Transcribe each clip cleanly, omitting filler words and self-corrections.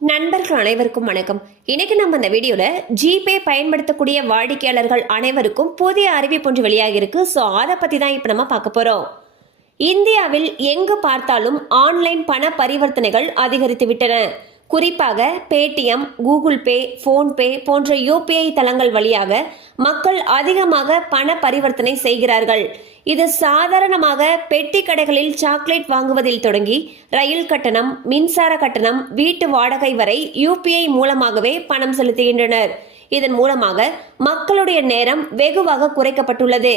நண்பர்கள் அனைவருக்கும் வணக்கம். இன்னைக்கு நம்ம இந்த வீடியோல ஜிபே பயன்படுத்தக்கூடிய வாடிக்கையாளர்கள் அனைவருக்கும் புதிய அறிவிப்பு ஒன்று வெளியாகி இருக்கு. ஸோ அதை பத்தி தான் இப்போ நம்ம பார்க்க போறோம். இந்தியாவில் எங்கு பார்த்தாலும் ஆன்லைன் பண பரிவர்த்தனைகள் அதிகரித்து விட்டன. குறிப்பாக பேடிஎம், கூகுள் பே, போன்பே போன்ற யூபிஐ தளங்கள் வழியாக மக்கள் அதிகமாக பண பரிவர்த்தனை செய்கிறார்கள். இது சாதாரணமாக பெட்டி கடைகளில் சாக்லேட் வாங்குவதில் தொடங்கி ரயில் கட்டணம், மின்சார கட்டணம், வீட்டு வாடகை வரை யூபிஐ மூலமாகவே பணம் செலுத்துகின்றனர். இதன் மூலமாக மக்களுடைய நேரம் வெகுவாக குறைக்கப்பட்டுள்ளது.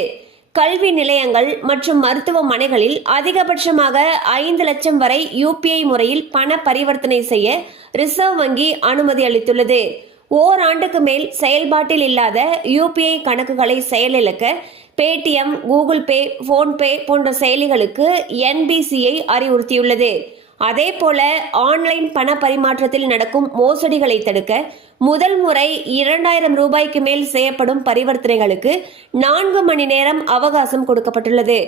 கல்வி நிலையங்கள் மற்றும் மருத்துவமனைகளில் அதிகபட்சமாக 5 லட்சம் வரை யூபிஐ முறையில் பண பரிவர்த்தனை செய்ய ரிசர்வ் வங்கி அனுமதி அளித்துள்ளது. ஓராண்டுக்கு மேல் செயல்பாட்டில் இல்லாத யூபிஐ கணக்குகளை செயலிழக்க பேடிஎம், கூகுள் பே, போன்பே போன்ற செயலிகளுக்கு என்பிசிஐ அறிவுறுத்தியுள்ளது. அதே போல ஆன்லைன் பண பரிமாற்றத்தில் நடக்கும் மோசடிகளை தடுக்க முதல் முறை 2000 ரூபாய்க்கு மேல் செய்யப்படும் பரிவர்த்தனைகளுக்கு 4 மணி நேரம் அவகாசம் கொடுக்கப்பட்டுள்ளது.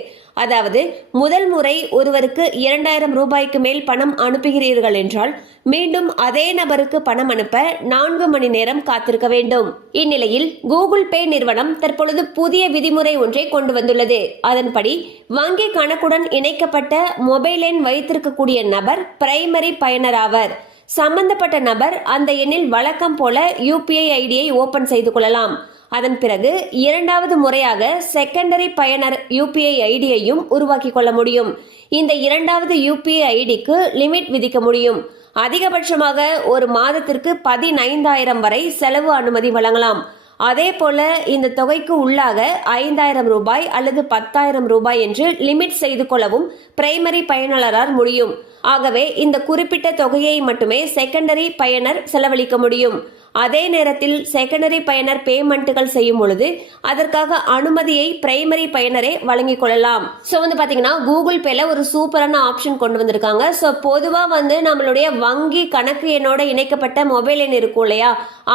அதாவது முதல் முறை ஒருவருக்கு 2000 ரூபாய்க்கு மேல் பணம் அனுப்புகிறீர்கள் என்றால் மீண்டும் அதே நபருக்கு பணம் அனுப்ப 4 மணி நேரம் காத்திருக்க வேண்டும். இந்நிலையில் கூகுள் பே நிறுவனம் தற்பொழுது புதிய விதிமுறை ஒன்றை கொண்டு வந்துள்ளது. அதன்படி வங்கி கணக்குடன் இணைக்கப்பட்ட மொபைல் எண் வைத்திருக்கக்கூடிய நபர் பிரைமரி பயனர் ஆவர். சம்பந்தப்பட்ட நபர் அந்த எண்ணில் வழக்கம் போல யூபிஐ ஐடியை ஓபன் செய்து கொள்ளலாம். அதன் பிறகு இரண்டாவது முறையாக செகண்டரி பயனர் யூபிஐ ஐடியையும் உருவாக்கி கொள்ள முடியும். இந்த இரண்டாவது யூபிஐ ஐடிக்கு லிமிட் விதிக்க முடியும். அதிகபட்சமாக ஒரு மாதத்திற்கு 15,000 வரை செலவு அனுமதி வழங்கலாம். அதே போல இந்த தொகைக்கு உள்ளாக 5,000 ரூபாய் அல்லது 10,000 ரூபாய் என்று லிமிட் செய்து கொள்ளவும் பிரைமரி பயனாளரால் முடியும். ஆகவே இந்த குறிப்பிட்ட தொகையை மட்டுமே செகண்டரி பயனர் செலவழிக்க முடியும். அதே நேரத்தில் செகண்டரி பயனர் பேமெண்ட்டுகள் செய்யும் பொழுது அதற்காக அனுமதியை பிரைமரி பயனரே வழங்கிக் கொள்ளலாம். ஸோ பாத்தீங்கன்னா கூகுள் பேல ஒரு சூப்பரான ஆப்ஷன் கொண்டு வந்திருக்காங்க. ஸோ பொதுவாக நம்மளுடைய வங்கி கணக்கு எண்ணோட இணைக்கப்பட்ட மொபைல் எண் இருக்கும் இல்லையா,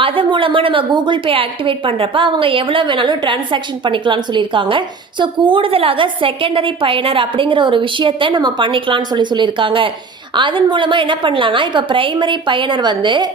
அது மூலமா நம்ம கூகுள் பே ஆக்டிவேட் பண்றப்ப அவங்க எவ்வளவு வேணாலும் டிரான்சாக்ஷன் பண்ணிக்கலாம்னு சொல்லியிருக்காங்க. ஸோ கூடுதலாக செகண்டரி பயனர் அப்படிங்கிற ஒரு விஷயத்தை நம்ம பண்ணிக்கலாம்னு சொல்லியிருக்காங்க. அதன் மூலமா என்ன பண்ணலாம்னா, இப்ப பிரைமரி பயனர்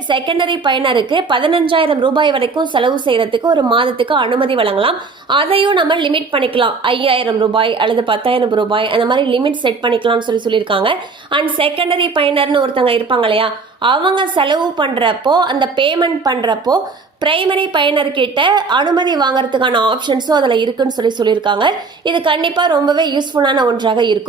செகண்டரி பயனருக்கு 15,000 ரூபாய் வரைக்கும் செலவு செய்யறதுக்கு ஒரு மாதத்துக்கு அனுமதி வழங்கலாம். அதையும் நம்ம லிமிட் பண்ணிக்கலாம். 5,000 ரூபாய் அல்லது 10,000 ரூபாய் அந்த மாதிரி லிமிட் செட் பண்ணிக்கலாம்னு சொல்லியிருக்காங்க. அண்ட் செகண்டரி பயனர்னு ஒருத்தவங்க இருப்பாங்க இல்லையா, அவங்க செலவு பண்றப்போ அந்த பேமெண்ட் பண்றப்போ பிரைமரி பயனர்கிட்ட அனுமதி வாங்கறதுக்கான ஆப்ஷன்ஸும் அதில் இருக்குன்னு சொல்லியிருக்காங்க. இது கண்டிப்பாக ரொம்பவே யூஸ்ஃபுல்லான ஒன்றாக இருக்கும்.